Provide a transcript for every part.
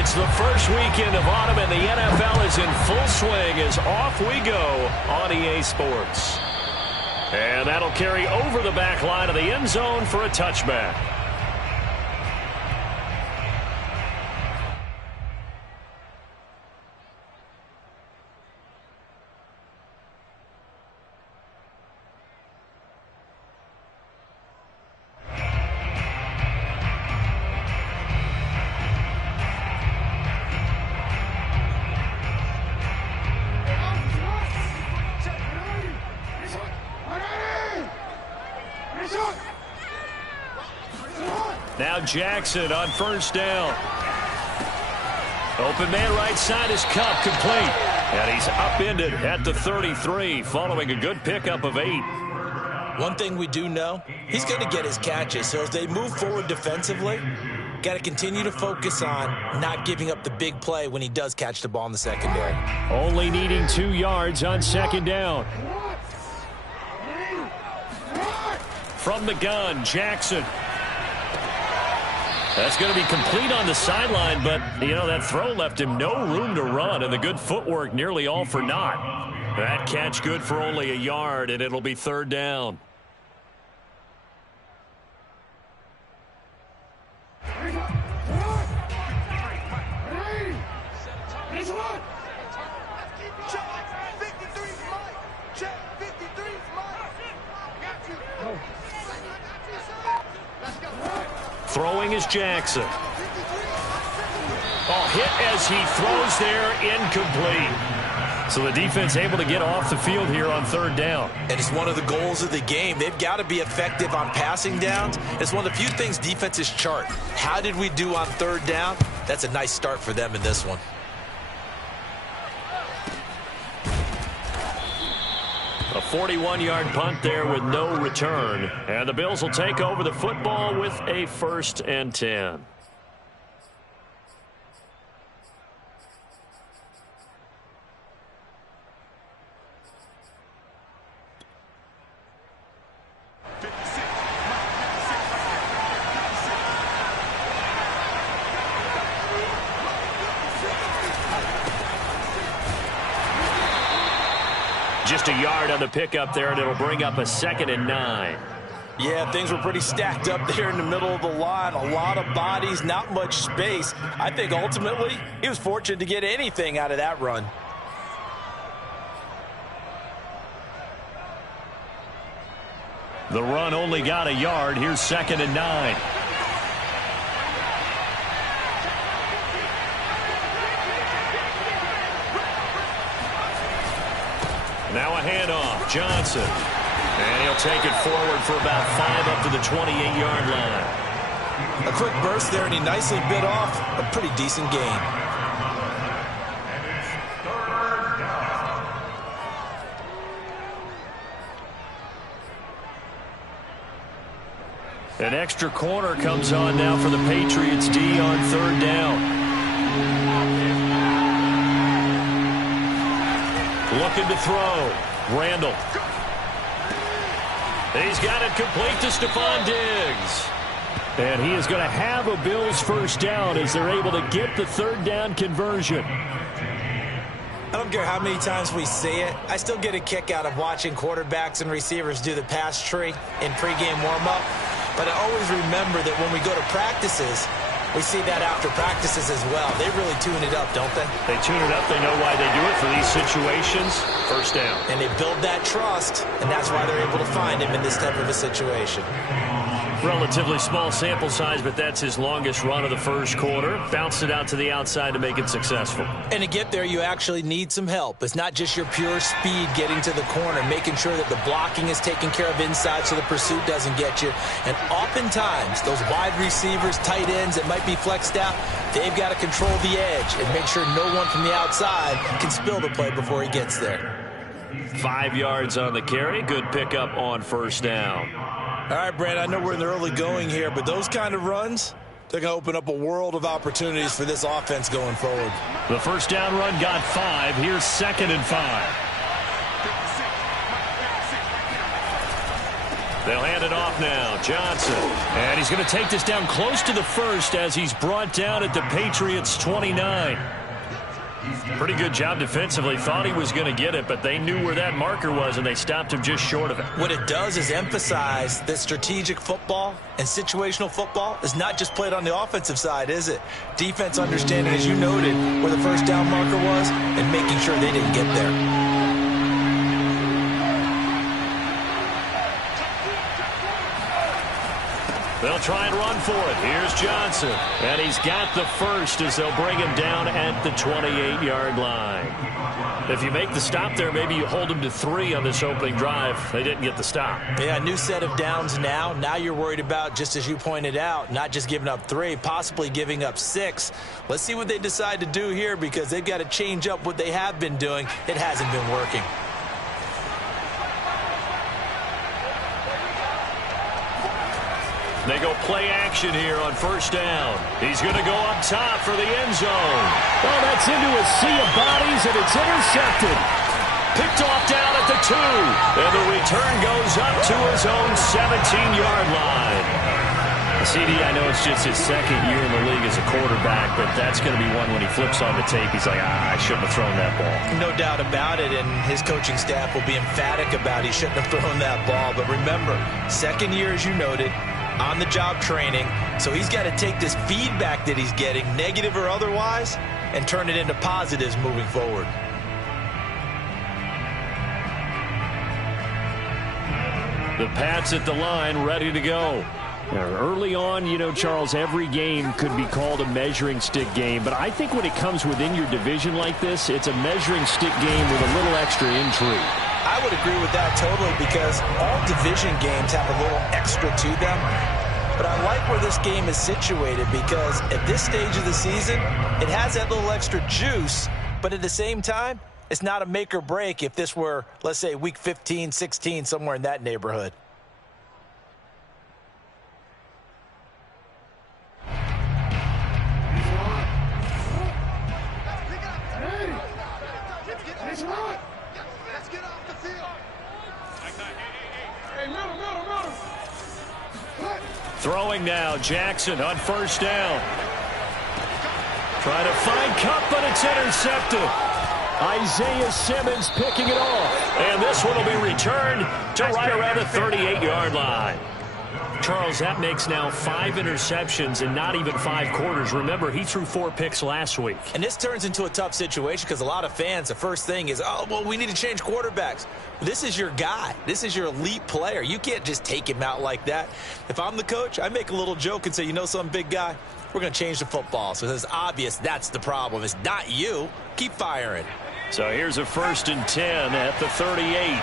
It's the first weekend of autumn, and the NFL is in full swing as off we go on EA Sports. And that'll carry over the back line of the end zone for a touchback. Now Jackson on first down. Open man right side is Cup, complete. And he's upended at the 33 following a good pickup of 8. One thing we do know, he's going to get his catches. So as they move forward defensively, got to continue to focus on not giving up the big play when he does catch the ball in the secondary. Only needing 2 yards on second down. From the gun, Jackson. That's going to be complete on the sideline, but, you know, that throw left him no room to run, and the good footwork nearly all for naught. That catch good for only a yard, and it'll be third down. Throwing is Jackson. Hit as he throws there, incomplete. So the defense able to get off the field here on third down. And it's one of the goals of the game. They've got to be effective on passing downs. It's one of the few things defenses chart. How did we do on third down? That's a nice start for them in this one. A 41-yard punt there with no return. And the Bills will take over the football with a 1st and 10. Just a yard on the pickup there, and it'll bring up a 2nd and 9. Yeah, things were pretty stacked up there in the middle of the line. A lot of bodies, not much space. I think ultimately he was fortunate to get anything out of that run. The run only got a yard. Here's 2nd and 9. Now a handoff, Johnson. And he'll take it forward for about 5 up to the 28-yard line. A quick burst there, and he nicely bit off a pretty decent gain. An extra corner comes on now for the Patriots D on third down. Looking to throw. Randall. He's got it complete to Stephon Diggs. And he is going to have a Bills first down as they're able to get the third down conversion. I don't care how many times we see it. I still get a kick out of watching quarterbacks and receivers do the pass tree in pregame warm-up. But I always remember that when we go to practices, we see that after practices as well. They really tune it up, don't they? They tune it up. They know why they do it for these situations. First down. And they build that trust, and that's why they're able to find him in this type of a situation. Relatively small sample size, but that's his longest run of the first quarter. Bounced it out to the outside to make it successful. And to get there, you actually need some help. It's not just your pure speed getting to the corner, making sure that the blocking is taken care of inside so the pursuit doesn't get you. And oftentimes, those wide receivers, tight ends that might be flexed out, they've got to control the edge and make sure no one from the outside can spill the play before he gets there. 5 yards on the carry. Good pickup on first down. All right, Brad, I know we're in the early going here, but those kind of runs, they're going to open up a world of opportunities for this offense going forward. The first down run got 5. Here's 2nd and 5. They'll hand it off now. Johnson. And he's going to take this down close to the first as he's brought down at the Patriots' 29. Pretty good job defensively. Thought he was going to get it, but they knew where that marker was, and they stopped him just short of it. What it does is emphasize that strategic football and situational football is not just played on the offensive side, is it? Defense understanding, as you noted, where the first down marker was and making sure they didn't get there. They'll try and run for it. Here's Johnson. And he's got the first as they'll bring him down at the 28-yard line. If you make the stop there, maybe you hold him to 3 on this opening drive. They didn't get the stop. Yeah, new set of downs now. Now you're worried about, just as you pointed out, not just giving up 3, possibly giving up 6. Let's see what they decide to do here because they've got to change up what they have been doing. It hasn't been working. They go play action here on first down. He's going to go up top for the end zone. Well, that's into a sea of bodies, and it's intercepted. Picked off down at the 2. And the return goes up to his own 17-yard line. CD, I know it's just his second year in the league as a quarterback, but that's going to be one when he flips on the tape. He's like, I shouldn't have thrown that ball. No doubt about it, and his coaching staff will be emphatic about he shouldn't have thrown that ball. But remember, second year, as you noted, on-the-job training, so he's got to take this feedback that he's getting, negative or otherwise, and turn it into positives moving forward. The Pats at the line, ready to go. Early on, you know, Charles, every game could be called a measuring stick game, but I think when it comes within your division like this, it's a measuring stick game with a little extra intrigue. I would agree with that totally because all division games have a little extra to them. But I like where this game is situated because at this stage of the season, it has that little extra juice, but at the same time, it's not a make or break if this were, let's say, week 15, 16, somewhere in that neighborhood. Throwing now, Jackson on first down. Trying to find Cup, but it's intercepted. Isaiah Simmons picking it off. And this one will be returned to right around the 38-yard line. Charles, that makes now 5 interceptions in not even 5 quarters. Remember, he threw 4 picks last week. And this turns into a tough situation because a lot of fans, the first thing is, oh, well, we need to change quarterbacks. This is your guy. This is your elite player. You can't just take him out like that. If I'm the coach, I make a little joke and say, you know something, big guy? We're going to change the football. So it's obvious that's the problem. It's not you. Keep firing. So here's a 1st and 10 at the 38.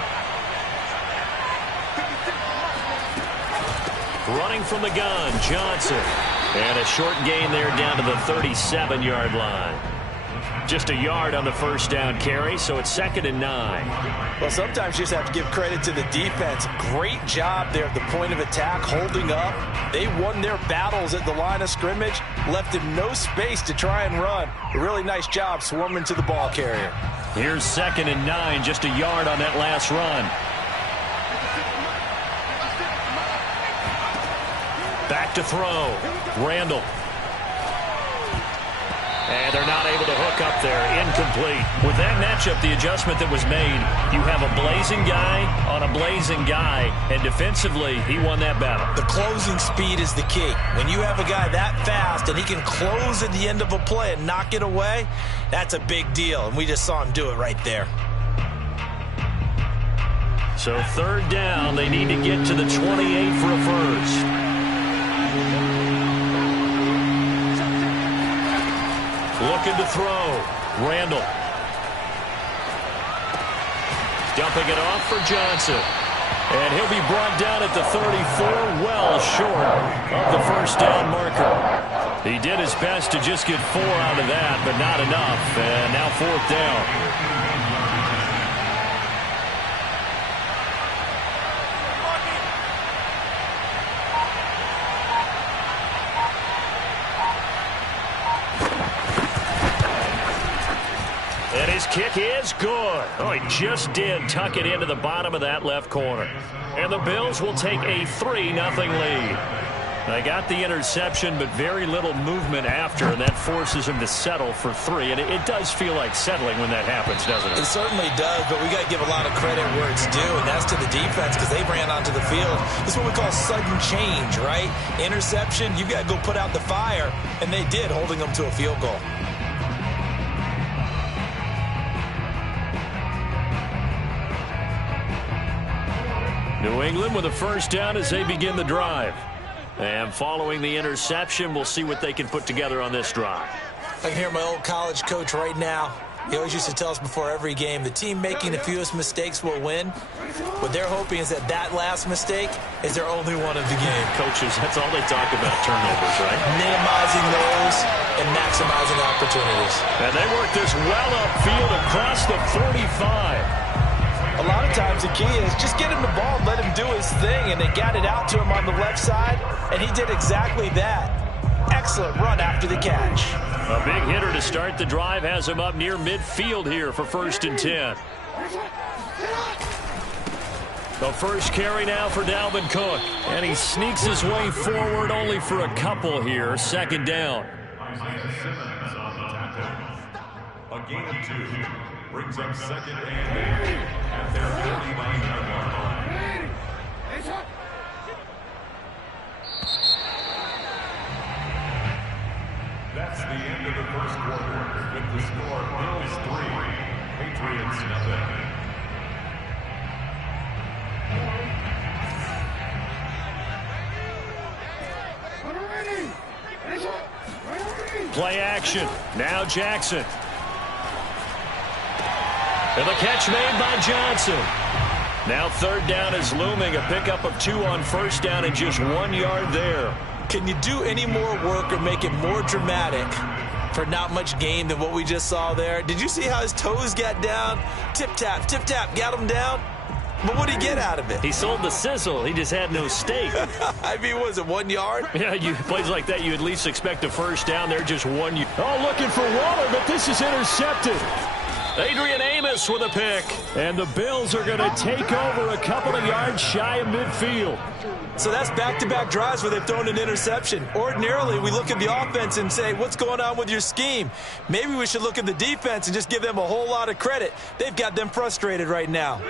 Running from the gun, Johnson. And a short gain there down to the 37-yard line. Just a yard on the first down carry, so it's 2nd and 9. Well, sometimes you just have to give credit to the defense. Great job there at the point of attack, holding up. They won their battles at the line of scrimmage, left him no space to try and run. A really nice job swarming to the ball carrier. Here's 2nd and 9, just a yard on that last run. Back to throw. Randall. And they're not able to hook up there. Incomplete. With that matchup, the adjustment that was made, you have a blazing guy on a blazing guy, and defensively, he won that battle. The closing speed is the key. When you have a guy that fast and he can close at the end of a play and knock it away, that's a big deal, and we just saw him do it right there. So 3rd down, they need to get to the 28 for a first. Looking to throw. Randall. Dumping it off for Johnson. And he'll be brought down at the 34, well short of the first down marker. He did his best to just get 4 out of that, but not enough. And now 4th down. kick is good. Oh, he just did tuck it into the bottom of that left corner. And the Bills will take a 3-0 lead. They got the interception, but very little movement after, and that forces him to settle for 3. And it does feel like settling when that happens, doesn't it? It certainly does, but we got to give a lot of credit where it's due, and that's to the defense because they ran onto the field. This is what we call sudden change, right? Interception, you got to go put out the fire, and they did, holding them to a field goal. New England with a first down as they begin the drive. And following the interception, we'll see what they can put together on this drive. I can hear my old college coach right now. He always used to tell us before every game, the team making the fewest mistakes will win. What they're hoping is that last mistake is their only one of the game. Coaches, that's all they talk about, turnovers, right? Minimizing those and maximizing opportunities. And they work this well upfield across the 45. A lot of times the key is just get him the ball and let him do his thing, and they got it out to him on the left side, and he did exactly that. Excellent run after the catch. A big hitter to start the drive has him up near midfield here for 1st and 10. The first carry now for Dalvin Cook, and he sneaks his way forward only for a couple here. 2nd down. A gain of 2 brings up 2nd and 8 at their 39-yard line. That's the end of the first quarter with the score Bills 3, Patriots 0. Play action. Now Jackson. And the catch made by Johnson. Now 3rd down is looming. A pickup of 2 on 1st down and just 1 yard there. Can you do any more work or make it more dramatic for not much gain than what we just saw there? Did you see how his toes got down? Tip-tap, got him down. But what did he get out of it? He sold the sizzle. He just had no steak. I mean, was it 1 yard? Yeah, plays like that, you at least expect a first down. They're just 1 yard. Oh, looking for Waller, but this is intercepted. Adrian Amos with a pick. And the Bills are going to take over a couple of yards shy of midfield. So that's back-to-back drives where they've thrown an interception. Ordinarily, we look at the offense and say, what's going on with your scheme? Maybe we should look at the defense and just give them a whole lot of credit. They've got them frustrated right now.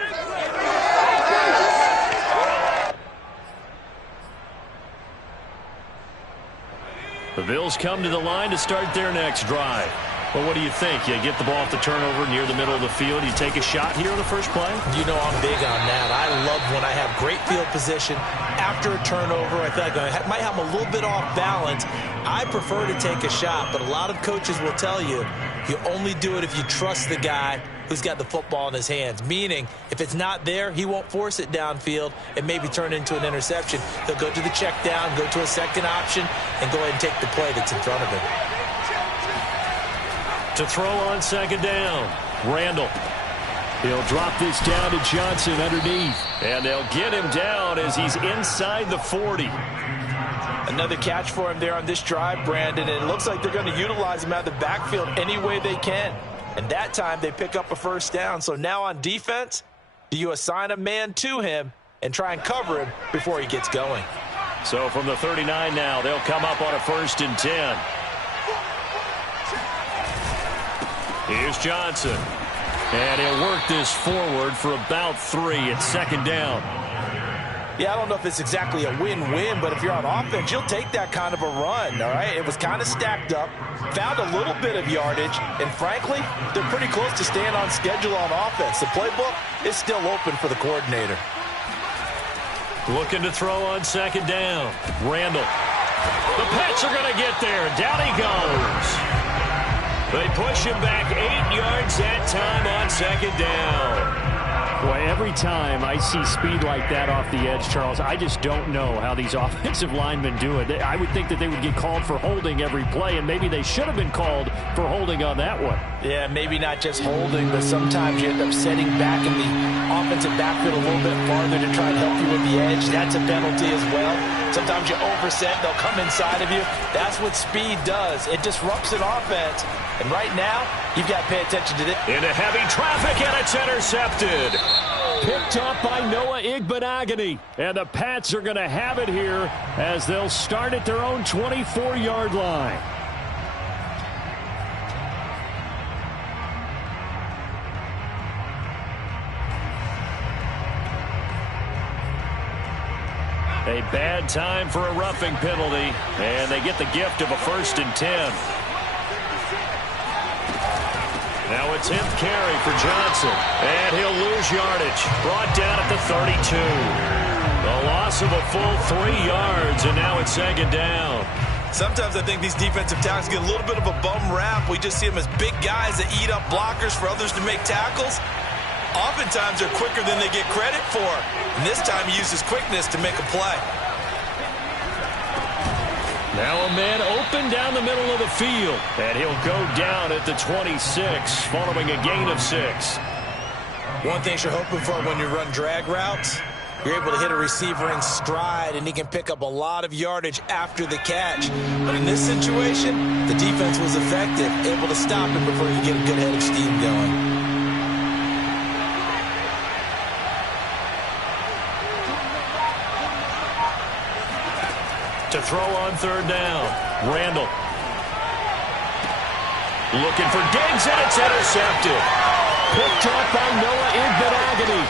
The Bills come to the line to start their next drive. Well, what do you think? You get the ball off the turnover near the middle of the field. You take a shot here on the first play? You know I'm big on that. I love when I have great field position after a turnover. I feel like I might have a little bit off balance. I prefer to take a shot, but a lot of coaches will tell you, you only do it if you trust the guy who's got the football in his hands. Meaning, if it's not there, he won't force it downfield and maybe turn it into an interception. He'll go to the check down, go to a second option, and go ahead and take the play that's in front of him. To throw on 2nd down, Randall. He'll drop this down to Johnson underneath. And they'll get him down as he's inside the 40. Another catch for him there on this drive, Brandon. And it looks like they're going to utilize him out of the backfield any way they can. And that time they pick up a first down. So now on defense, do you assign a man to him and try and cover him before he gets going? So from the 39 now, they'll come up on a 1st and 10. Here's Johnson. And he'll work this forward for about 3 at 2nd down. Yeah, I don't know if it's exactly a win-win, but if you're on offense, you'll take that kind of a run, all right? It was kind of stacked up, found a little bit of yardage, and frankly, they're pretty close to staying on schedule on offense. The playbook is still open for the coordinator. Looking to throw on 2nd down. Randall. The Pets are going to get there. Down he goes. They push him back 8 yards that time on 2nd down. Boy, every time I see speed like that off the edge, Charles, I just don't know how these offensive linemen do it. I would think that they would get called for holding every play, and maybe they should have been called for holding on that one. Yeah, maybe not just holding, but sometimes you end up setting back in the offensive backfield a little bit farther to try and help you with the edge. That's a penalty as well. Sometimes you overset, they'll come inside of you. That's what speed does. It disrupts an offense. And right now, you've got to pay attention to this. Into heavy traffic, and it's intercepted. Picked up by Noah Igbenogany. And the Pats are going to have it here as they'll start at their own 24-yard line. A bad time for a roughing penalty, and they get the gift of a 1st and 10. Now it's him carry for Johnson, and he'll lose yardage. Brought down at the 32. The loss of a full 3 yards, and now it's 2nd down. Sometimes I think these defensive tackles get a little bit of a bum rap. We just see them as big guys that eat up blockers for others to make tackles. Oftentimes they're quicker than they get credit for. And this time he uses quickness to make a play. Now a man open down the middle of the field. And he'll go down at the 26 following a gain of 6. One thing you're hoping for when you run drag routes, you're able to hit a receiver in stride and he can pick up a lot of yardage after the catch. But in this situation, the defense was effective, able to stop him before you get a good head of steam going. To throw on 3rd down. Randall. Looking for Diggs, and it's intercepted. Picked up by Noah Igbenogany.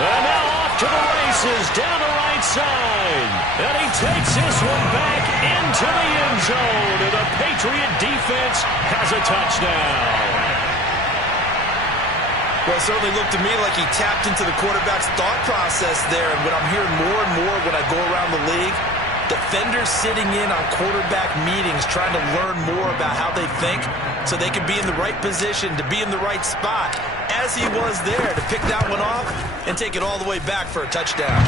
And now off to the races, down the right side. And he takes this one back into the end zone. And the Patriot defense has a touchdown. Well, it certainly looked to me like he tapped into the quarterback's thought process there. And what I'm hearing more and more when I go around the league, defenders sitting in on quarterback meetings trying to learn more about how they think so they can be in the right position, to be in the right spot, as he was there to pick that one off and take it all the way back for a touchdown.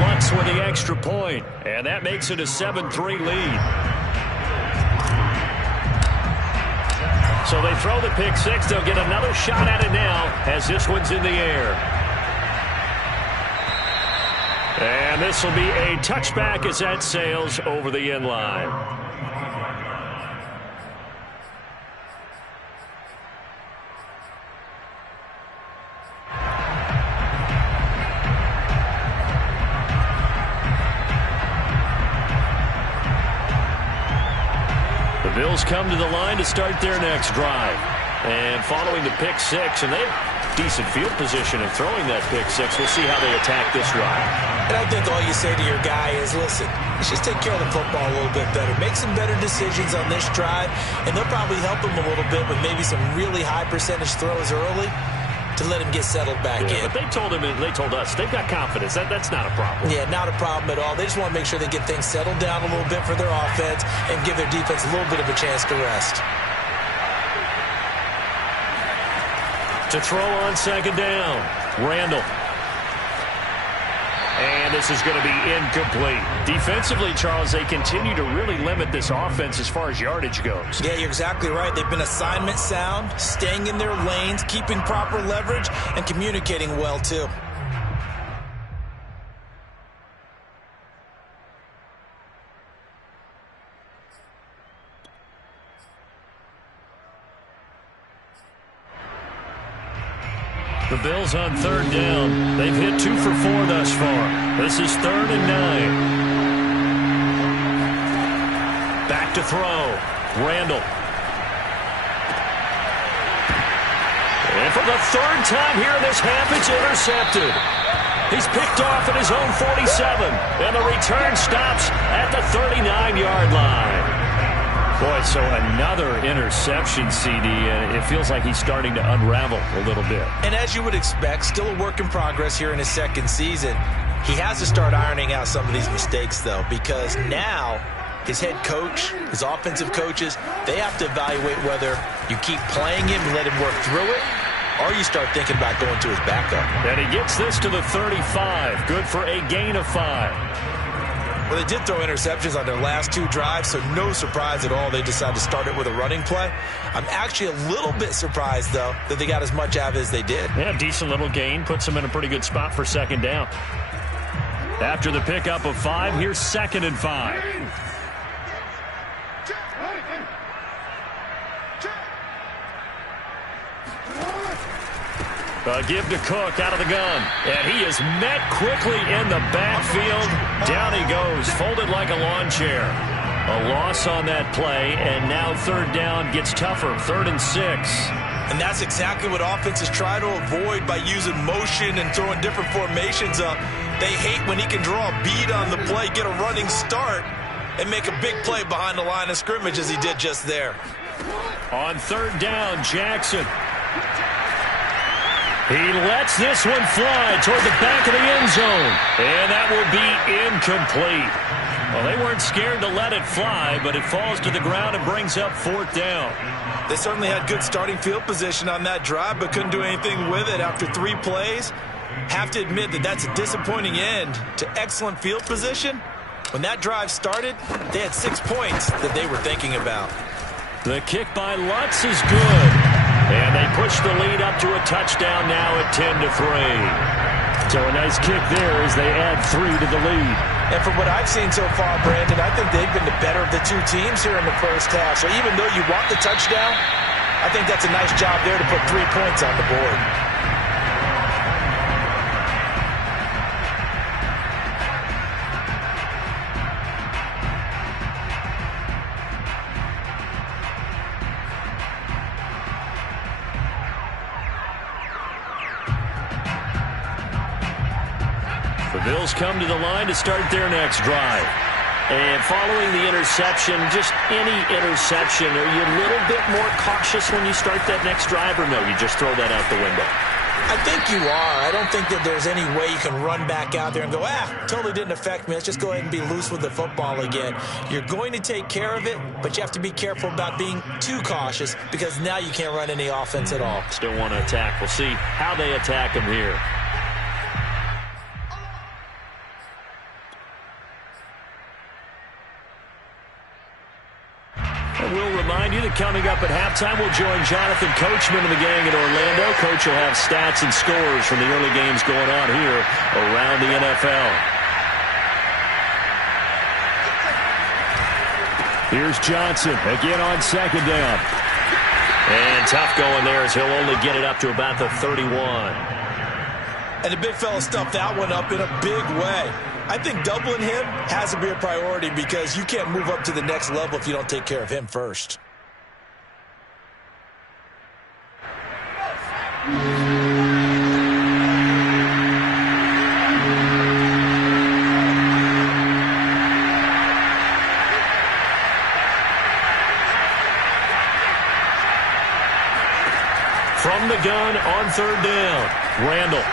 Lutz with the extra point, and that makes it a 7-3 lead. So they throw the pick 6. They'll get another shot at it now as this one's in the air. And this will be a touchback as that sails over the end line. The Bills come to the line to start their next drive. And following the pick 6, and they have decent field position in throwing that pick 6. We'll see how they attack this drive. And I think all you say to your guy is, listen, let's just take care of the football a little bit better. Make some better decisions on this drive, and they'll probably help him a little bit with maybe some really high percentage throws early to let him get settled back in. But they told us they've got confidence. That's not a problem. Yeah, not a problem at all. They just want to make sure they get things settled down a little bit for their offense and give their defense a little bit of a chance to rest. To throw on 2nd down, Randall. And this is going to be incomplete. Defensively, Charles, they continue to really limit this offense as far as yardage goes. Yeah, you're exactly right. They've been assignment sound, staying in their lanes, keeping proper leverage, and communicating well, too. The Bills on 3rd down. They've hit 2 for 4 thus far. This is 3rd and 9. Back to throw. Randall. And for the 3rd time here in this half, it's intercepted. He's picked off at his own 47. And the return stops at the 39-yard line. Boy, so another interception, CD, and it feels like he's starting to unravel a little bit. And as you would expect, still a work in progress here in his 2nd season. He has to start ironing out some of these mistakes, though, because now his head coach, his offensive coaches, they have to evaluate whether you keep playing him and let him work through it, or you start thinking about going to his backup. And he gets this to the 35. Good for a gain of 5. Well, they did throw interceptions on their last 2 drives, so no surprise at all they decided to start it with a running play. I'm actually a little bit surprised, though, that they got as much out of it as they did. Yeah, decent little gain. Puts them in a pretty good spot for second down. After the pickup of 5, here's 2nd and 5. Give to Cook out of the gun. And he is met quickly in the backfield. Down he goes, folded like a lawn chair. A loss on that play, and now 3rd down gets tougher. 3rd and 6. And that's exactly what offenses try to avoid by using motion and throwing different formations up. They hate when he can draw a bead on the play, get a running start, and make a big play behind the line of scrimmage as he did just there. On 3rd down, Jackson. He lets this one fly toward the back of the end zone. And that will be incomplete. Well, they weren't scared to let it fly, but it falls to the ground and brings up 4th down. They certainly had good starting field position on that drive, but couldn't do anything with it after 3 plays. Have to admit that that's a disappointing end to excellent field position. When that drive started, they had 6 points that they were thinking about. The kick by Lutz is good. And they push the lead up to a touchdown now at 10-3. So a nice kick there as they add 3 to the lead. And from what I've seen so far, Brandon, I think they've been the better of the 2 teams here in the first half. So even though you want the touchdown, I think that's a nice job there to put 3 points on the board. Bills come to the line to start their next drive. And following the interception, just any interception, are you a little bit more cautious when you start that next drive, or no, you just throw that out the window? I think you are. I don't think that there's any way you can run back out there and go, totally didn't affect me. Let's just go ahead and be loose with the football again. You're going to take care of it, but you have to be careful about being too cautious because now you can't run any offense at all. Still want to attack. We'll see how they attack them here. We'll remind you that coming up at halftime, we'll join Jonathan Coachman and the gang in Orlando. Coach will have stats and scores from the early games going on here around the NFL. Here's Johnson again on 2nd down. And tough going there as he'll only get it up to about the 31. And the big fella stuffed that one up in a big way. I think doubling him has to be a priority because you can't move up to the next level if you don't take care of him first. From the gun on 3rd down, Randall.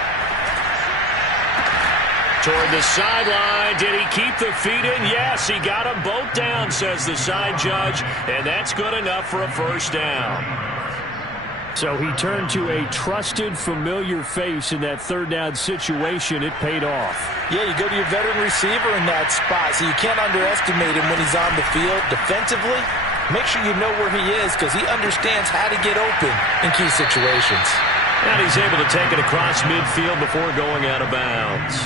Toward the sideline. Did he keep the feet in? Yes, he got them both down, says the side judge, and that's good enough for a 1st down. So he turned to a trusted, familiar face in that 3rd down situation. It paid off. Yeah, you go to your veteran receiver in that spot, so you can't underestimate him when he's on the field. Defensively, make sure you know where he is because he understands how to get open in key situations. And he's able to take it across midfield before going out of bounds.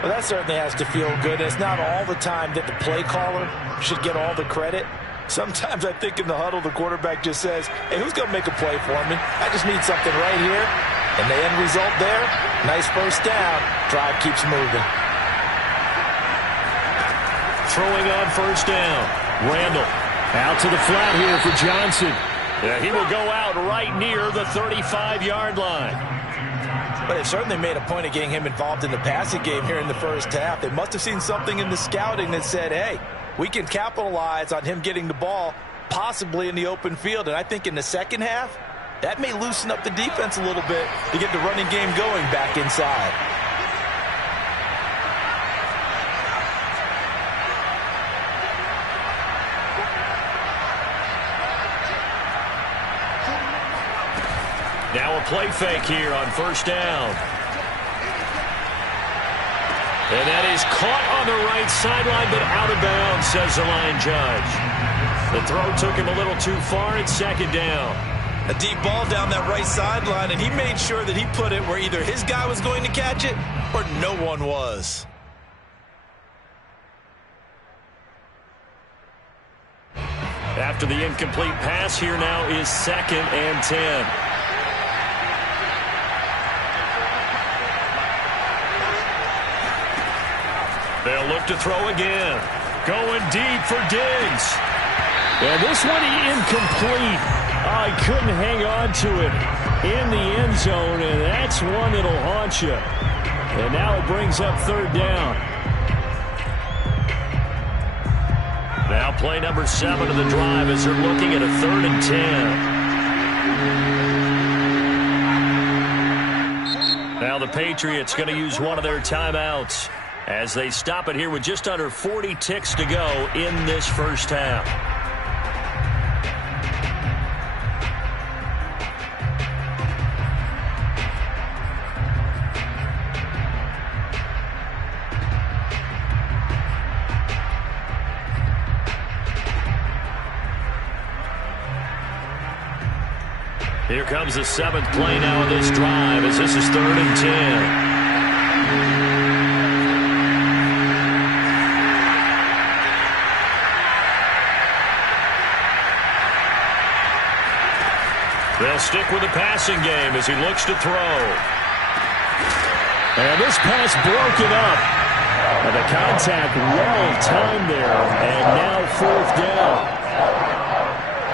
Well, that certainly has to feel good. It's not all the time that the play caller should get all the credit. Sometimes I think in the huddle, the quarterback just says, hey, who's going to make a play for me? I just need something right here. And the end result there, nice 1st down. Drive keeps moving. Throwing on 1st down. Randall out to the flat here for Johnson. Yeah, he will go out right near the 35-yard line. But they certainly made a point of getting him involved in the passing game here in the first half. They must have seen something in the scouting that said, hey, we can capitalize on him getting the ball possibly in the open field. And I think in the second half, that may loosen up the defense a little bit to get the running game going back inside. Now a play fake here on first down. And that is caught on the right sideline, but out of bounds, says the line judge. The throw took him a little too far. It's second down. A deep ball down that right sideline, and he made sure that he put it where either his guy was going to catch it or no one was. After the incomplete pass, here now is 2nd and 10. They'll look to throw again. Going deep for Diggs. And this one incomplete. Oh, he couldn't hang on to it in the end zone, and that's one that'll haunt you. And now it brings up 3rd down. Now play number 7 of the drive as they're looking at a 3rd and 10. Now the Patriots going to use one of their timeouts as they stop it here with just under 40 ticks to go in this first half. Here comes the 7th play now of this drive as this is 3rd and 10. They'll stick with the passing game as he looks to throw. And this pass broken up. And the contact well timed there. And now 4th down.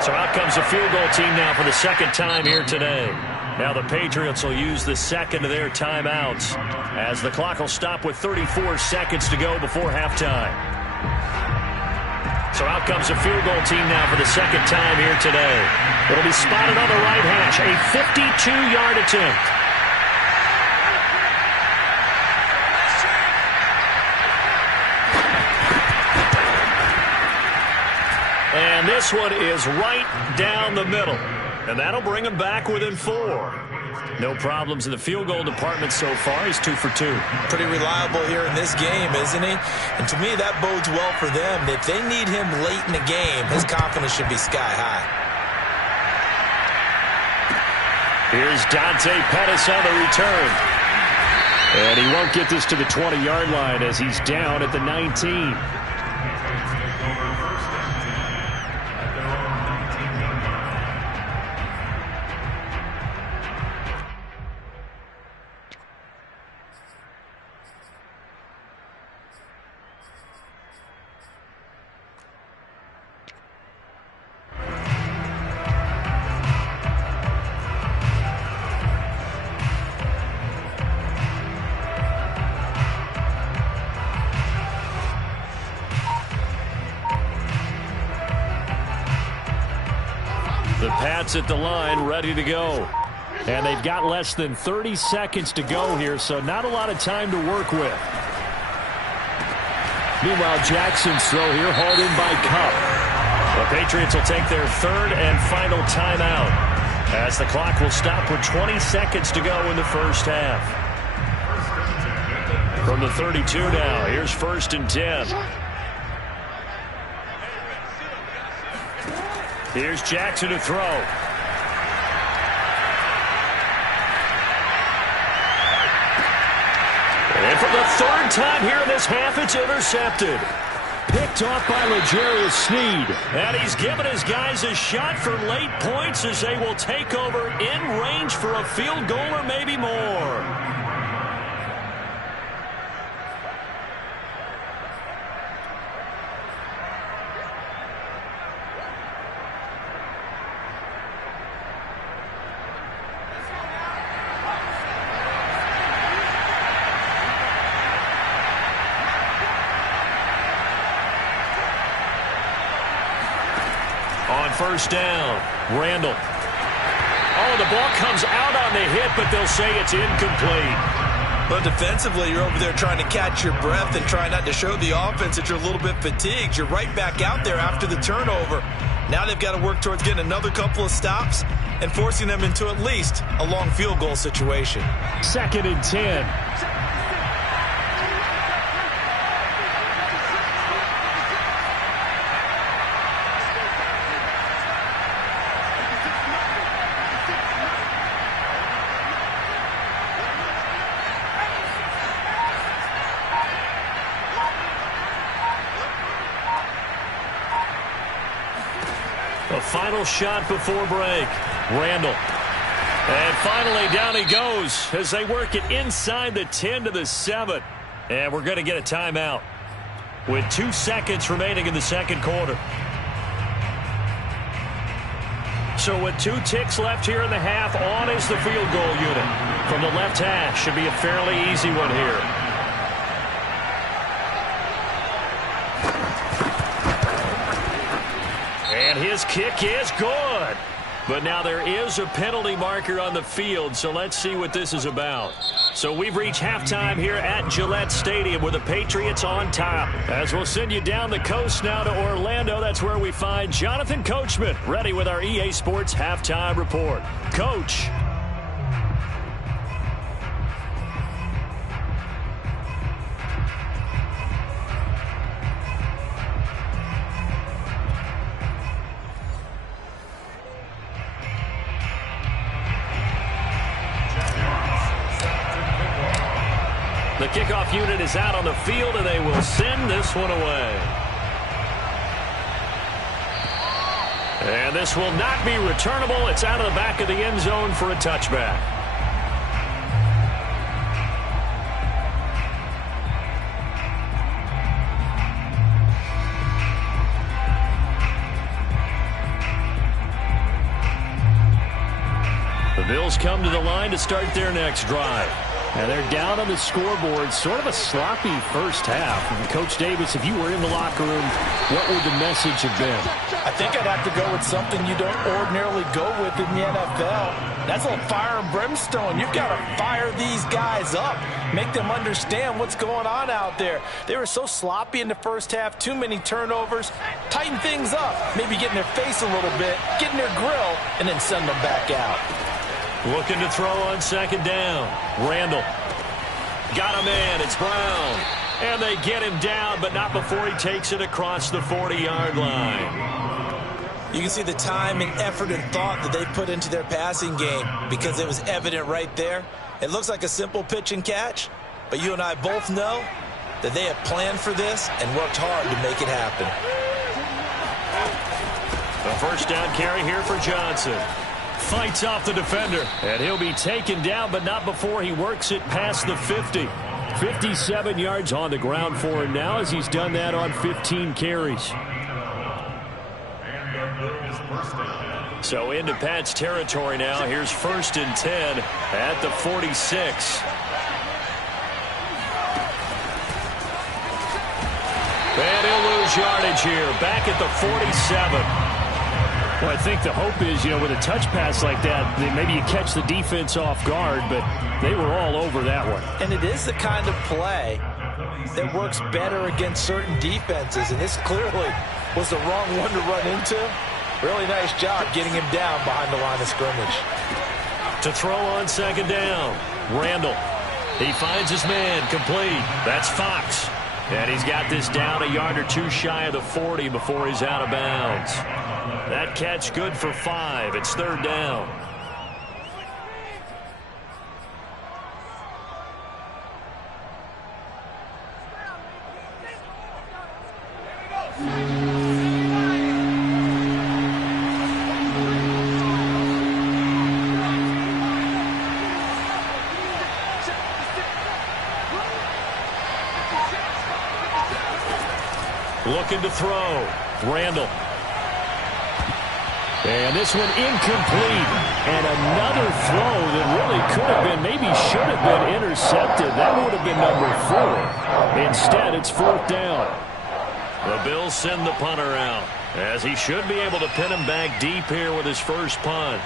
So out comes the field goal team now for the 2nd time here today. Now the Patriots will use the 2nd of their timeouts as the clock will stop with 34 seconds to go before halftime. So out comes the field goal team now for the 2nd time here today. It'll be spotted on the right hash, a 52-yard attempt. And this one is right down the middle. And that'll bring him back within 4. No problems in the field goal department so far. He's 2 for 2. Pretty reliable here in this game, isn't he? And to me, that bodes well for them. If they need him late in the game, his confidence should be sky high. Here's Dante Pettis on the return. And he won't get this to the 20-yard line as he's down at the 19. The Pats at the line ready to go. And they've got less than 30 seconds to go here, so not a lot of time to work with. Meanwhile, Jackson's throw here hauled in by Cup. The Patriots will take their 3rd and final timeout as the clock will stop with 20 seconds to go in the first half. From the 32 now, here's 1st and 10. Here's Jackson to throw. And for the 3rd time here in this half, it's intercepted. Picked off by L'Jarius Sneed. And he's given his guys a shot for late points as they will take over in range for a field goal or maybe more. On first down, Randall. Oh, the ball comes out on the hit, but they'll say it's incomplete. But defensively, you're over there trying to catch your breath and try not to show the offense that you're a little bit fatigued. You're right back out there after the turnover. Now they've got to work towards getting another couple of stops and forcing them into at least a long field goal situation. 2nd and 10. A final shot before break. Randall. And finally, down he goes as they work it inside the 10 to the 7. And we're going to get a timeout with 2 seconds remaining in the second quarter. So with 2 ticks left here in the half, on is the field goal unit. From the left hash, should be a fairly easy one here. And his kick is good. But now there is a penalty marker on the field, so let's see what this is about. So we've reached halftime here at Gillette Stadium with the Patriots on top. As we'll send you down the coast now to Orlando, that's where we find Jonathan Coachman ready with our EA Sports Halftime Report. Coach. The kickoff unit is out on the field, and they will send this one away. And this will not be returnable. It's out of the back of the end zone for a touchback. The Bills come to the line to start their next drive. And they're down on the scoreboard, sort of a sloppy first half. And Coach Davis, if you were in the locker room, what would the message have been? I think I'd have to go with something you don't ordinarily go with in the NFL. That's a little fire and brimstone. You've got to fire these guys up, make them understand what's going on out there. They were so sloppy in the first half, too many turnovers. Tighten things up, maybe get in their face a little bit, get in their grill, and then send them back out. Looking to throw on second down. Randall. Got him in. It's Brown. And they get him down, but not before he takes it across the 40-yard line. You can see the time and effort and thought that they put into their passing game because it was evident right there. It looks like a simple pitch and catch, but you and I both know that they have planned for this and worked hard to make it happen. A first down carry here for Johnson. Fights off the defender, and he'll be taken down, but not before he works it past the 50. 57 yards on the ground for him now as he's done that on 15 carries. So into Pat's territory now. Here's 1st and 10 at the 46. And he'll lose yardage here, back at the 47. Well, I think the hope is, with a touch pass like that, that maybe you catch the defense off guard, but they were all over that one. And it is the kind of play that works better against certain defenses, and this clearly was the wrong one to run into. Really nice job getting him down behind the line of scrimmage. To throw on second down, Randall. He finds his man, complete. That's Fox. And he's got this down a yard or two shy of the 40 before he's out of bounds. That catch good for 5. It's 3rd down. Looking to throw. Randall. And this one incomplete. And another throw that really could have been, maybe should have been intercepted. That would have been number 4. Instead, it's 4th down. The Bills send the punter out, as he should be able to pin him back deep here with his first punt.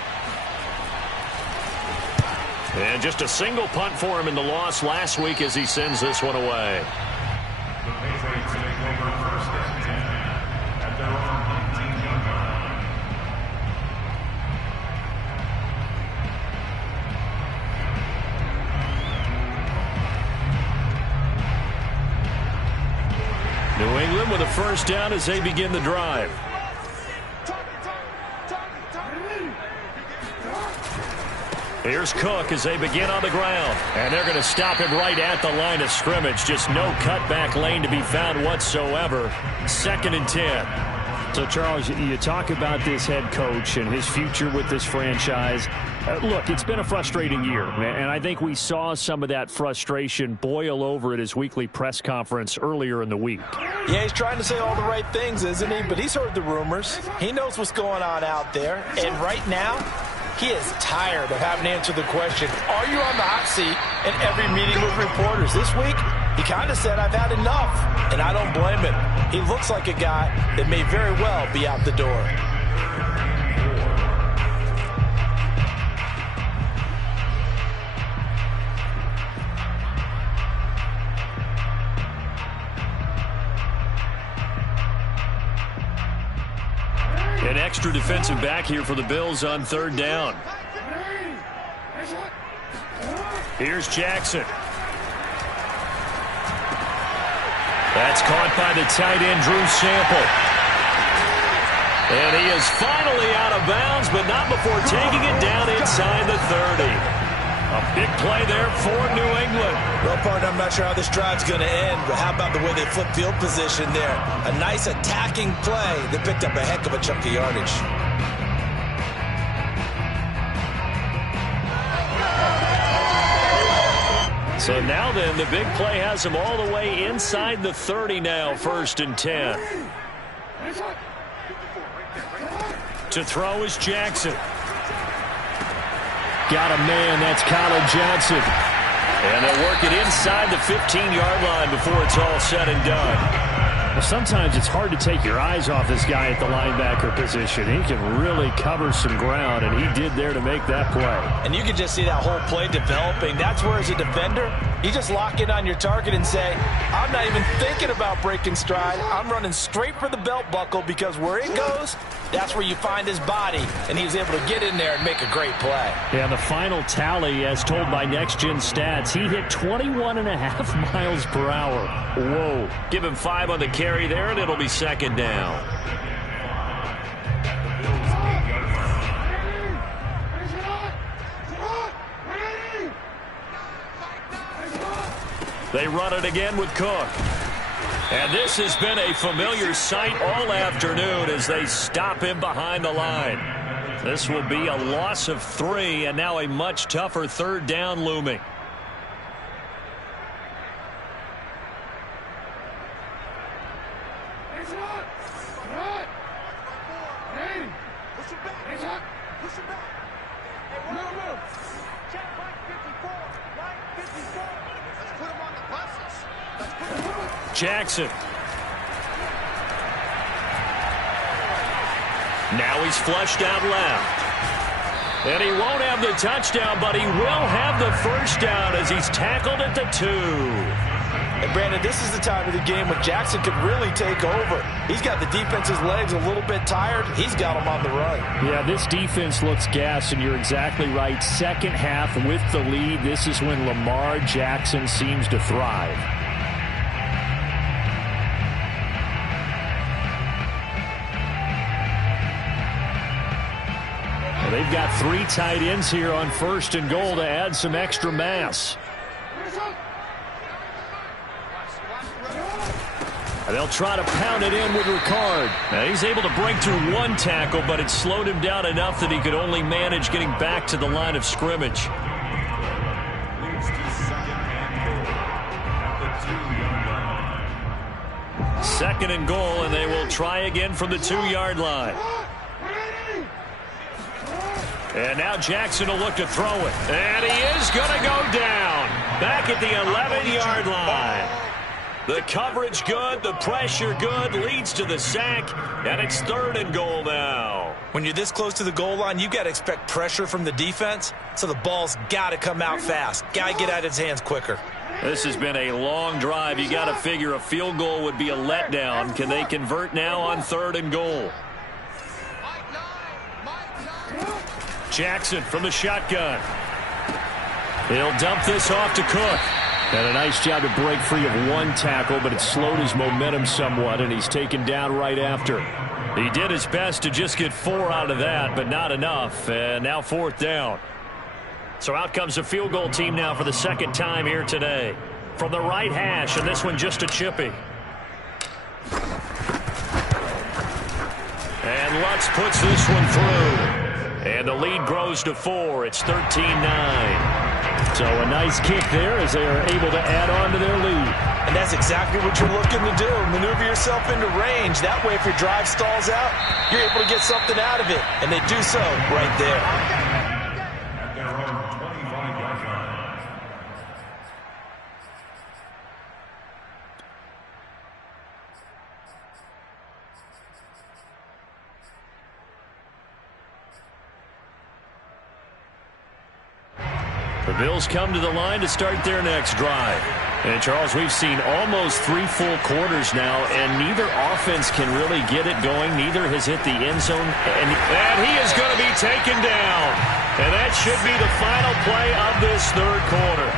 And just a single punt for him in the loss last week as he sends this one away. The Patriots take over 1st and 10 at their own 19-yard line. England with a first down as they begin the drive. Here's Cook as they begin on the ground. And they're going to stop him right at the line of scrimmage. Just no cutback lane to be found whatsoever. 2nd and 10. So, Charles, you talk about this head coach and his future with this franchise. Look, it's been a frustrating year, and I think we saw some of that frustration boil over at his weekly press conference earlier in the week. Yeah, he's trying to say all the right things, isn't he? But he's heard the rumors. He knows what's going on out there. And right now, he is tired of having to answer the question, are you on the hot seat in every meeting with reporters? This week, he kind of said, I've had enough, and I don't blame him. He looks like a guy that may very well be out the door. An extra defensive back here for the Bills on 3rd down. Here's Jackson. That's caught by the tight end, Drew Sample. And he is finally out of bounds, but not before taking it down inside the 30. A big play there for New England. Well, partner, I'm not sure how this drive's going to end, but how about the way they flip field position there? A nice attacking play that picked up a heck of a chunk of yardage. So now then, the big play has him all the way inside the 30 now, 1st and 10. To throw is Jackson. Got a man, that's Colin Johnson. And they'll work it inside the 15-yard line before it's all said and done. Well, sometimes it's hard to take your eyes off this guy at the linebacker position. He can really cover some ground, and he did there to make that play. And you can just see that whole play developing. That's where, as a defender, you just lock in on your target and say, I'm not even thinking about breaking stride. I'm running straight for the belt buckle, because where it goes, that's where you find his body. And he was able to get in there and make a great play. Yeah, the final tally, as told by Next Gen Stats, he hit 21.5 miles per hour. Whoa. Give him 5 on the carry there, and it'll be 2nd down. They run it again with Cook. And this has been a familiar sight all afternoon as they stop him behind the line. This will be a loss of 3, and now a much tougher 3rd down looming. Jackson. Now he's flushed out left. And he won't have the touchdown, but he will have the first down as he's tackled at the 2. And Brandon, this is the time of the game when Jackson could really take over. He's got the defense's legs a little bit tired. He's got them on the run. Yeah, this defense looks gassed, and you're exactly right. Second half with the lead, this is when Lamar Jackson seems to thrive. They've got 3 tight ends here on 1st and goal to add some extra mass. And they'll try to pound it in with Ricard. Now he's able to break through 1 tackle, but it slowed him down enough that he could only manage getting back to the line of scrimmage. Second and goal, and they will try again from the 2-yard line. And now Jackson will look to throw it. And he is going to go down. Back at the 11-yard line. The coverage good, the pressure good, leads to the sack, and it's 3rd and goal now. When you're this close to the goal line, you've got to expect pressure from the defense, so the ball's got to come out fast. Got to get out of his hands quicker. This has been a long drive. You got to figure a field goal would be a letdown. Can they convert now on 3rd and goal? Jackson from the shotgun. He'll dump this off to Cook. And a nice job to break free of one tackle, but it slowed his momentum somewhat, and he's taken down right after. He did his best to just get 4 out of that, but not enough. And now 4th down. So out comes the field goal team now for the second time here today. From the right hash, and this one just a chippy. And Lutz puts this one through. And the lead grows to 4. It's 13-9. So a nice kick there as they are able to add on to their lead. And that's exactly what you're looking to do. Maneuver yourself into range. That way, if your drive stalls out, you're able to get something out of it. And they do so right there. At their own 25-yard line. The Bills come to the line to start their next drive. And, Charles, we've seen almost 3 full quarters now, and neither offense can really get it going. Neither has hit the end zone. And he is going to be taken down. And that should be the final play of this third quarter.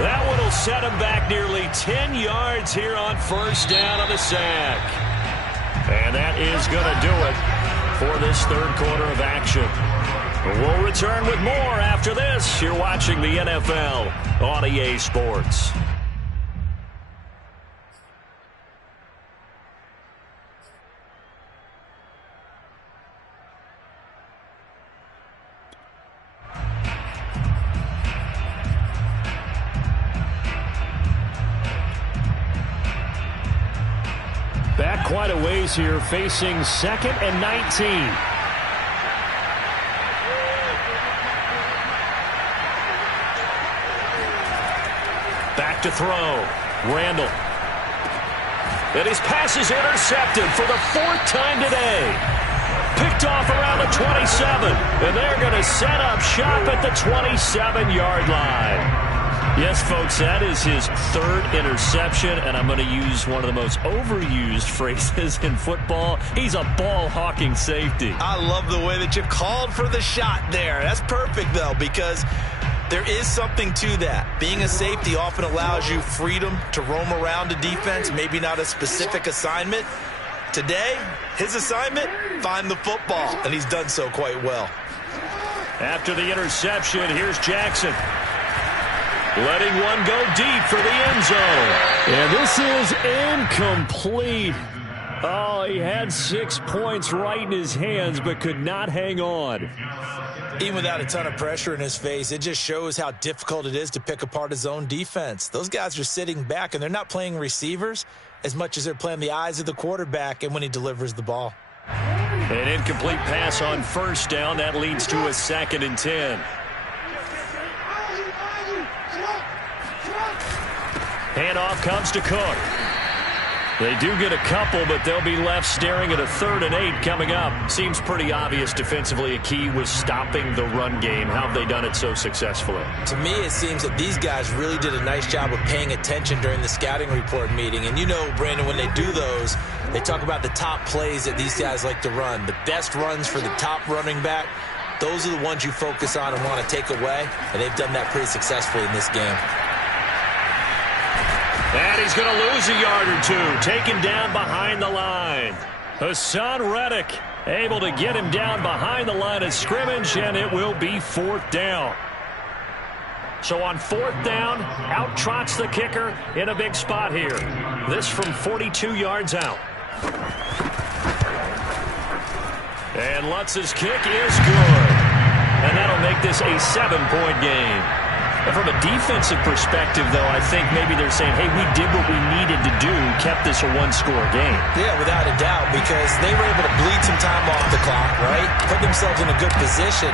That one will set him back nearly 10 yards here on first down on the sack. And that is going to do it for this third quarter of action. We'll return with more after this. You're watching the NFL on EA Sports. Back quite a ways here, facing 2nd and 19. Back to throw. Randall. And his pass is intercepted for the 4th time today. Picked off around the 27. And they're going to set up shop at the 27-yard line. Yes, folks, that is his 3rd interception, and I'm going to use one of the most overused phrases in football. He's a ball-hawking safety. I love the way that you called for the shot there. That's perfect, though, because there is something to that. Being a safety often allows you freedom to roam around a defense, maybe not a specific assignment. Today, his assignment, find the football, and he's done so quite well. After the interception, here's Jackson. Letting one go deep for the end zone. And this is incomplete. Oh, he had 6 points right in his hands, but could not hang on. Even without a ton of pressure in his face, it just shows how difficult it is to pick apart his own defense. Those guys are sitting back, and they're not playing receivers as much as they're playing the eyes of the quarterback and when he delivers the ball. An incomplete pass on first down. That leads to a 2nd and 10. Handoff comes to Cook. They do get a couple, but they'll be left staring at a 3rd and 8 coming up. Seems pretty obvious defensively. A key was stopping the run game. How have they done it so successfully? To me, it seems that these guys really did a nice job of paying attention during the scouting report meeting. And you know, Brandon, when they do those, they talk about the top plays that these guys like to run. The best runs for the top running back, those are the ones you focus on and want to take away. And they've done that pretty successfully in this game. And he's going to lose a yard or 2. Taken down behind the line. Hassan Reddick able to get him down behind the line of scrimmage, and it will be 4th down. So on 4th down, out trots the kicker in a big spot here. This from 42 yards out. And Lutz's kick is good. And that'll make this a 7-point game. And from a defensive perspective, though, I think maybe they're saying, hey, we did what we needed to do, kept this a 1-score game. Yeah, without a doubt, because they were able to bleed some time off the clock, right? Put themselves in a good position,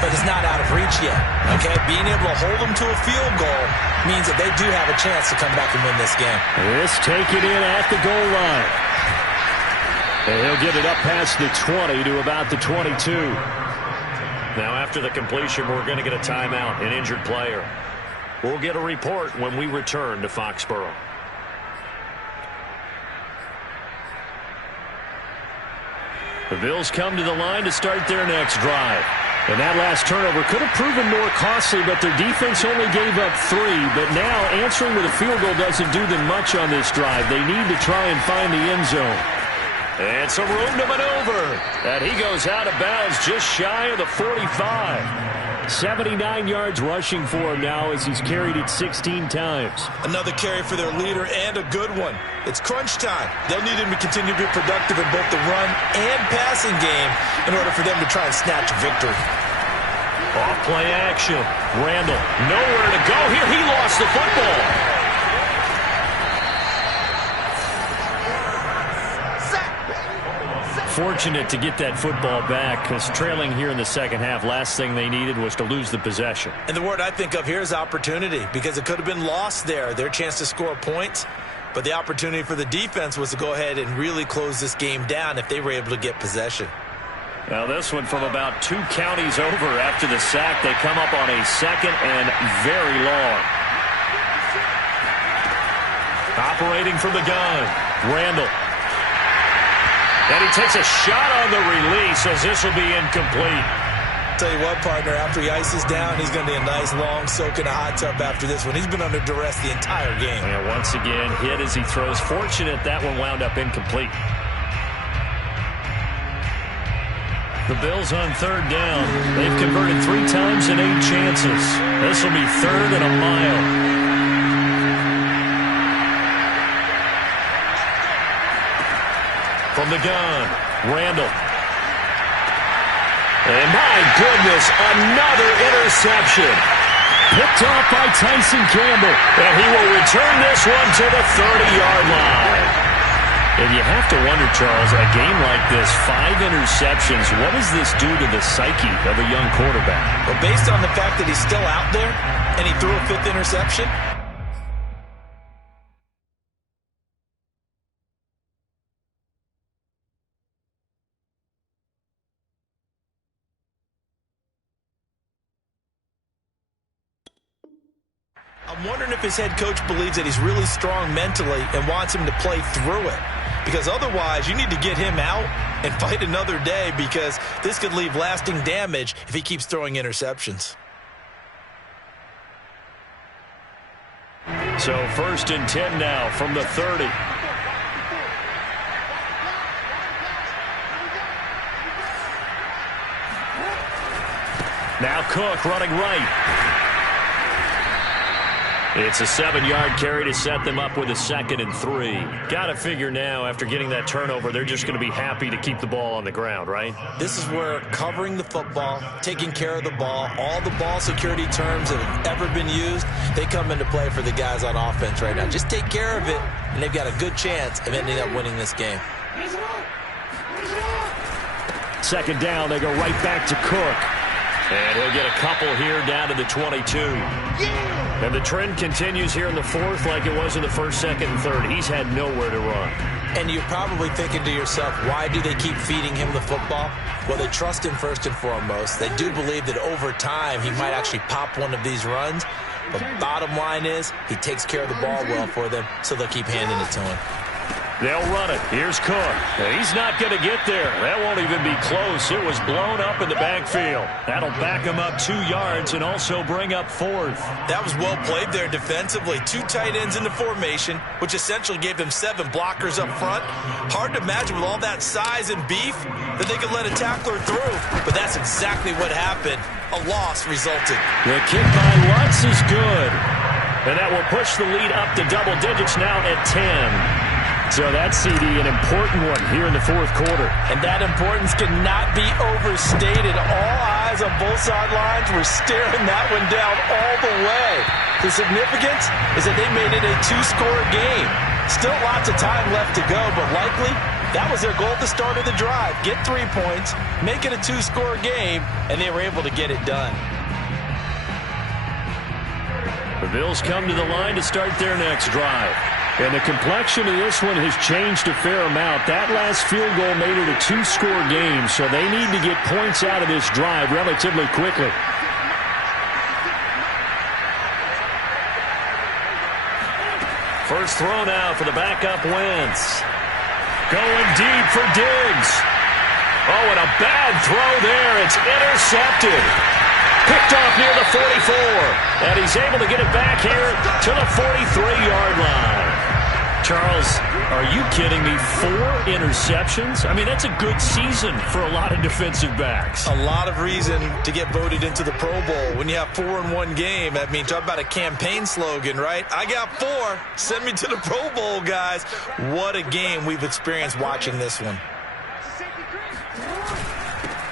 but it's not out of reach yet, okay? Being able to hold them to a field goal means that they do have a chance to come back and win this game. This taken in at the goal line. And he'll get it up past the 20 to about the 22. Now, after the completion, we're going to get a timeout, an injured player. We'll get a report when we return to Foxborough. The Bills come to the line to start their next drive. And that last turnover could have proven more costly, but their defense only gave up 3. But now answering with a field goal doesn't do them much on this drive. They need to try and find the end zone. And some room to maneuver. And he goes out of bounds just shy of the 45. 79 yards rushing for him now as he's carried it 16 times. Another carry for their leader and a good one. It's crunch time. They'll need him to continue to be productive in both the run and passing game in order for them to try and snatch a victory. Off play action. Randall, nowhere to go here. He lost the football. Fortunate to get that football back because trailing here in the second half, last thing they needed was to lose the possession. And the word I think of here is opportunity, because it could have been lost there, their chance to score points. But the opportunity for the defense was to go ahead and really close this game down if they were able to get possession. Now this one from about 2 counties over after the sack. They come up on a second and very long. Operating from the gun, Randall. And he takes a shot on the release as this will be incomplete. Tell you what, partner, after he ices down, he's going to be a nice long soak in a hot tub after this one. He's been under duress the entire game. And once again, hit as he throws. Fortunate that one wound up incomplete. The Bills on third down. They've converted 3 times in 8 chances. This will be 3rd and a mile. From the gun, Randall. And my goodness, another interception. Picked off by Tyson Campbell. And he will return this one to the 30-yard line. And you have to wonder, Charles, a game like this, 5 interceptions, what does this do to the psyche of a young quarterback? Well, based on the fact that he's still out there and he threw a 5th interception, I'm wondering if his head coach believes that he's really strong mentally and wants him to play through it. Because otherwise, you need to get him out and fight another day, because this could leave lasting damage if he keeps throwing interceptions. So 1st and 10 now from the 30. Now Cook running right. It's a 7-yard carry to set them up with a 2nd and 3. Got to figure now, after getting that turnover, they're just going to be happy to keep the ball on the ground, right? This is where covering the football, taking care of the ball, all the ball security terms that have ever been used, they come into play for the guys on offense right now. Just take care of it, and they've got a good chance of ending up winning this game. 2nd down, they go right back to Cook. And he'll get a couple here down to the 22. And the trend continues here in the 4th like it was in the 1st, 2nd, and 3rd. He's had nowhere to run. And you're probably thinking to yourself, why do they keep feeding him the football? Well, they trust him first and foremost. They do believe that over time he might actually pop one of these runs. But bottom line is, he takes care of the ball well for them, so they'll keep handing it to him. They'll run it. Here's Cook. He's not going to get there. That won't even be close. It was blown up in the backfield. That'll back him up 2 yards and also bring up 4th. That was well played there defensively. 2 tight ends in the formation, which essentially gave them 7 blockers up front. Hard to imagine with all that size and beef that they could let a tackler through. But that's exactly what happened. A loss resulted. The kick by Lutz is good. And that will push the lead up to double digits now at 10. So that CD, an important one here in the 4th quarter. And that importance cannot be overstated. All eyes on both sidelines were staring that one down all the way. The significance is that they made it a 2-score game. Still lots of time left to go, but likely that was their goal at the start of the drive. Get 3 points, make it a 2-score game, and they were able to get it done. The Bills come to the line to start their next drive. And the complexion of this one has changed a fair amount. That last field goal made it a 2-score game, so they need to get points out of this drive relatively quickly. First throw now for the backup Wentz. Going deep for Diggs. Oh, and a bad throw there. It's intercepted. Picked off near the 44. And he's able to get it back here to the 43-yard line. Charles, are you kidding me? 4 interceptions? I mean, that's a good season for a lot of defensive backs. A lot of reason to get voted into the Pro Bowl. When you have 4 in one game, I mean, talk about a campaign slogan, right? I got 4. Send me to the Pro Bowl, guys. What a game we've experienced watching this one.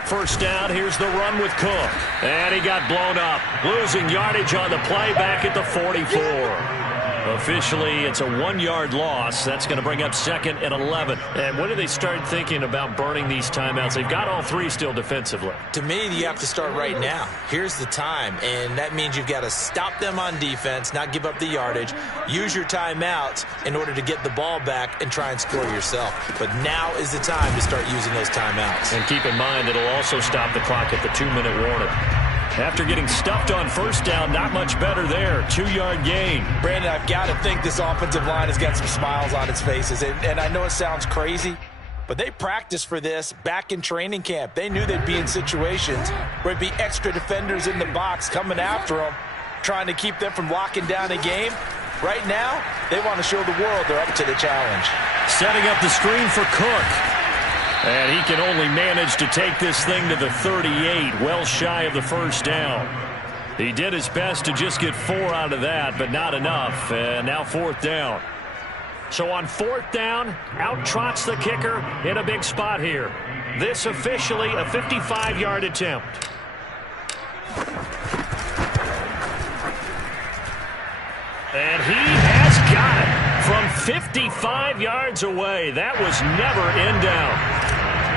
First down, here's the run with Cook. And he got blown up. Losing yardage on the play back at the 44. Officially, it's a 1-yard loss. That's going to bring up 2nd and 11. And when do they start thinking about burning these timeouts? They've got all 3 still defensively. To me, you have to start right now. Here's the time, and that means you've got to stop them on defense, not give up the yardage, use your timeouts in order to get the ball back and try and score yourself. But now is the time to start using those timeouts. And keep in mind, it'll also stop the clock at the 2-minute warning. After getting stuffed on first down, not much better there. 2-yard gain. Brandon, I've got to think this offensive line has got some smiles on its faces. And I know it sounds crazy, but they practiced for this back in training camp. They knew they'd be in situations where it'd be extra defenders in the box coming after them, trying to keep them from locking down a game. Right now, they want to show the world they're up to the challenge. Setting up the screen for Cook. And he can only manage to take this thing to the 38, well shy of the first down. He did his best to just get 4 out of that, but not enough. And now 4th down. So on 4th down, out trots the kicker in a big spot here. This officially a 55-yard attempt. And he has got it from 55 yards away. That was never in down.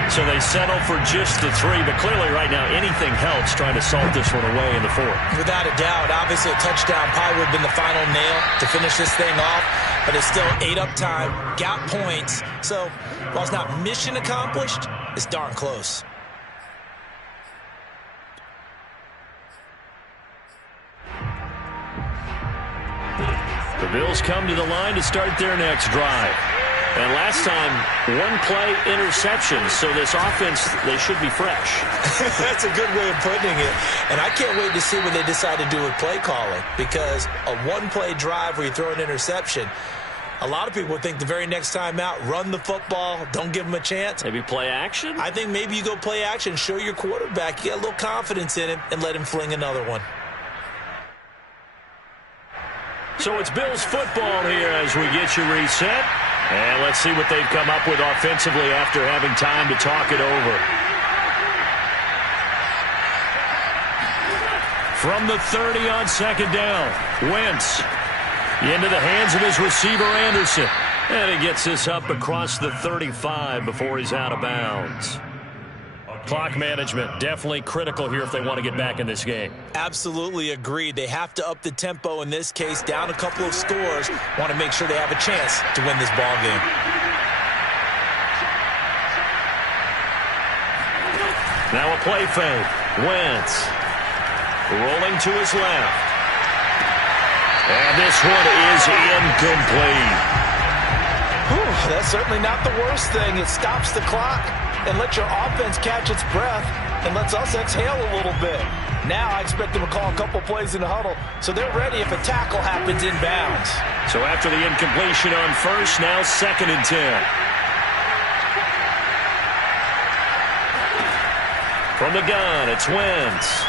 So they settle for just the 3, but clearly right now anything helps trying to salt this one away in the 4th. Without a doubt, obviously a touchdown probably would have been the final nail to finish this thing off, but it's still 8 up time, got points. So while it's not mission accomplished, it's darn close. The Bills come to the line to start their next drive. And last time, 1-play interception, so this offense, they should be fresh. That's a good way of putting it. And I can't wait to see what they decide to do with play calling, because a 1-play drive where you throw an interception, a lot of people think the very next time out, run the football, don't give them a chance. Maybe play action? I think maybe you go play action, show your quarterback, you got a little confidence in him, and let him fling another one. So it's Bills football here as we get you reset. And let's see what they've come up with offensively after having time to talk it over. From the 30 on 2nd down, Wentz into the hands of his receiver Anderson. And he gets this up across the 35 before he's out of bounds. Clock management, definitely critical here if they want to get back in this game. Absolutely agreed. They have to up the tempo in this case, down a couple of scores. Want to make sure they have a chance to win this ball game. Now a play fake. Wentz rolling to his left. And this one is incomplete. Whew, that's certainly not the worst thing. It stops the clock and lets your offense catch its breath and lets us exhale a little bit. Now I expect them to call a couple plays in the huddle, so they're ready if a tackle happens inbounds. So after the incompletion on first, now 2nd and 10. From the gun, it's Wentz.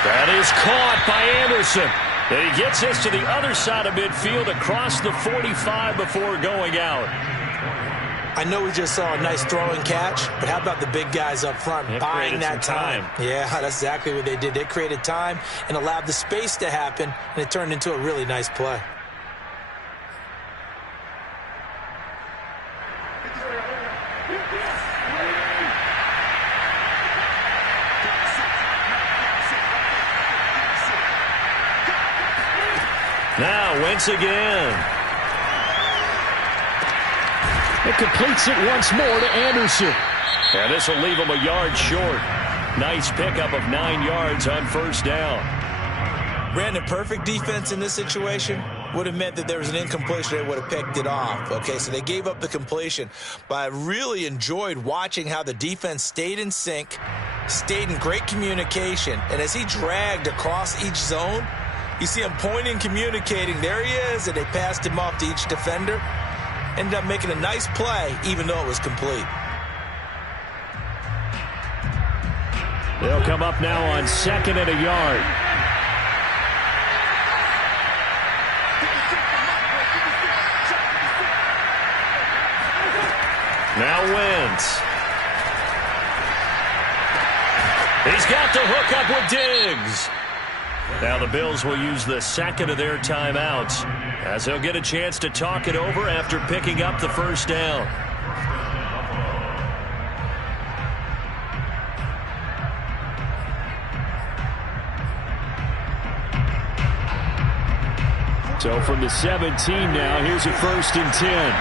That is caught by Anderson. And he gets this to the other side of midfield across the 45 before going out. I know we just saw a nice throw and catch, but how about the big guys up front buying that time? Yeah, that's exactly what they did. They created time and allowed the space to happen, and it turned into a really nice play. Now Wentz again. It completes it once more to Anderson. And this will leave him a yard short. Nice pickup of 9 yards on first down. Brandon, perfect defense in this situation. would have meant that there was an incompletion. They would have picked it off. Okay, so they gave up the completion. But I really enjoyed watching how the defense stayed in sync, stayed in great communication, and as he dragged across each zone, you see him pointing, communicating. There he is, and they passed him off to each defender. Ended up making a nice play, even though it was complete. They'll come up now on 2nd and a yard. Now Wentz. He's got the hook up with Diggs. Now the Bills will use the second of their timeouts as they'll get a chance to talk it over after picking up the first down. So from the 17 now, here's a 1st and 10.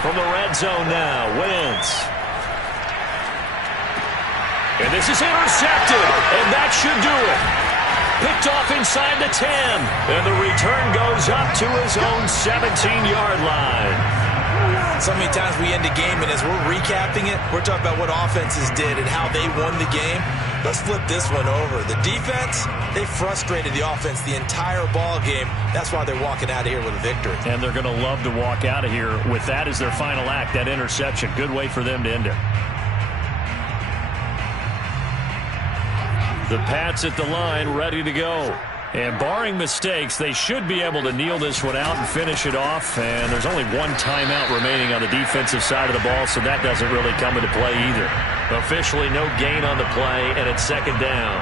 From the red zone now, Wentz. And this is intercepted, and that should do it. Picked off inside the 10, and the return goes up to his own 17-yard line. So many times we end a game, and as we're recapping it, we're talking about what offenses did and how they won the game. Let's flip this one over. The defense, they frustrated the offense the entire ball game. That's why they're walking out of here with a victory. And they're going to love to walk out of here with that as their final act, that interception. Good way for them to end it. The Pats at the line, ready to go. And barring mistakes, they should be able to kneel this one out and finish it off. And there's only one timeout remaining on the defensive side of the ball, so that doesn't really come into play either. Officially no gain on the play, and it's 2nd down.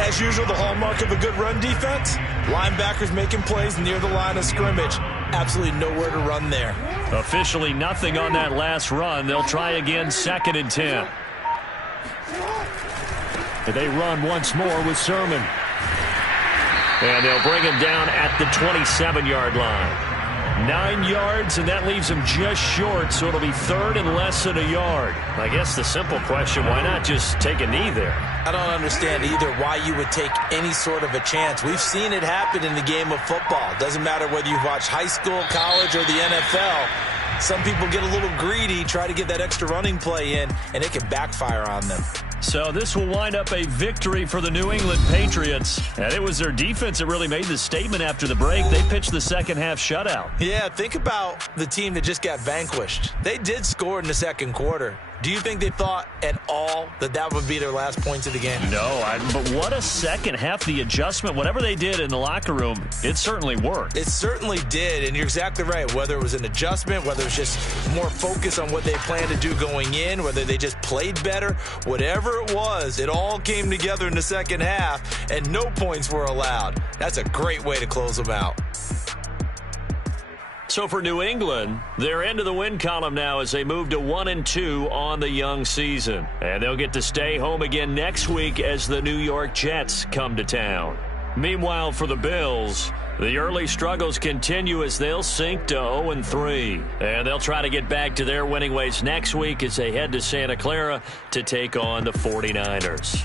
As usual, the hallmark of a good run defense, linebackers making plays near the line of scrimmage. Absolutely nowhere to run there. Officially nothing on that last run. They'll try again, 2nd and 10. And they run once more with Sermon. And they'll bring him down at the 27-yard line. 9 yards, and that leaves him just short, so it'll be 3rd and less than a yard. I guess the simple question, why not just take a knee there? I don't understand either why you would take any sort of a chance. We've seen it happen in the game of football. Doesn't matter whether you've watched high school, college, or the NFL. Some people get a little greedy, try to get that extra running play in, and it can backfire on them. So this will wind up a victory for the New England Patriots. And it was their defense that really made the statement after the break. They pitched the second-half shutout. Yeah, think about the team that just got vanquished. They did score in the second quarter. Do you think they thought at all that that would be their last points of the game? No, but what a second half. The adjustment, whatever they did in the locker room, it certainly worked. It certainly did, and you're exactly right. Whether it was an adjustment, whether it was just more focus on what they planned to do going in, whether they just played better, whatever it was, it all came together in the second half, and no points were allowed. That's a great way to close them out. So for New England, they're into the win column now as they move to 1-2 on the young season. And they'll get to stay home again next week as the New York Jets come to town. Meanwhile, for the Bills, the early struggles continue as they'll sink to 0-3. And they'll try to get back to their winning ways next week as they head to Santa Clara to take on the 49ers.